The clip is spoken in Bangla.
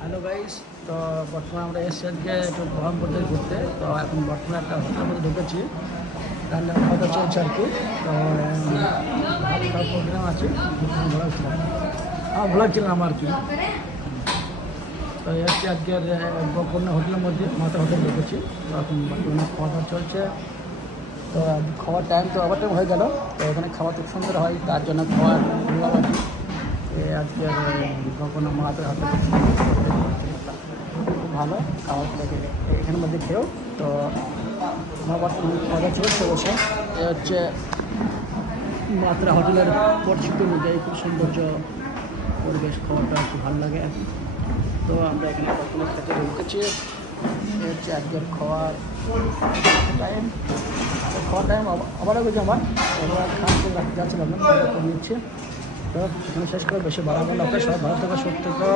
হ্যালো গাইস, তো বর্তমানে আমরা এসেছি আজকে একটু বহরমপুরে ঘুরতে। তো এখন বর্তমানে একটা হোটেলের মধ্যে ঢুকেছি, রান্না খাওয়া চলছে আর কি। তো ভালো খাওয়ার প্রোগ্রাম আছে, ব্লগ ছিলাম ব্লগ ছিলাম আর কি। তো এসছি আজকের গোকর্ণ হোটেলের মধ্যে, মাতা হোটেল ঢুকেছি। তো এখন বর্তমানে খাওয়া দাওয়া চলছে। তো খাওয়ার টাইম তো ওভার টাইম হয়ে গেল। তো এখানে খাওয়া খুব সুন্দর হয়, তার জন্য খাওয়ার বললাম আর কি। আজকের গোকর্ণ মাতার হাতে খুব ভালো খাবার থাকে এখানের মধ্যে খেয়েও। তো আমার বর্তমানে খাওয়া চলছে বসে। এ হচ্ছে মাত্রা হোটেলের পরিচিত অনুযায়ী খুব সৌন্দর্য পরিবেশ, খাওয়াটা খুব ভালো লাগে। তো আমরা এখানে বর্তমানে খেতে ঢুকেছি। এ হচ্ছে আজকের খাওয়ার টাইম। খাওয়ার টাইম আবার গেছে আমার খাওয়া রাখতে যাচ্ছিলাম না, নিচ্ছে। তো এখানে শেষ করে বেশি বাড়াবো না। আপনার সবাই ভালো থাকা, সুস্থ থাকা।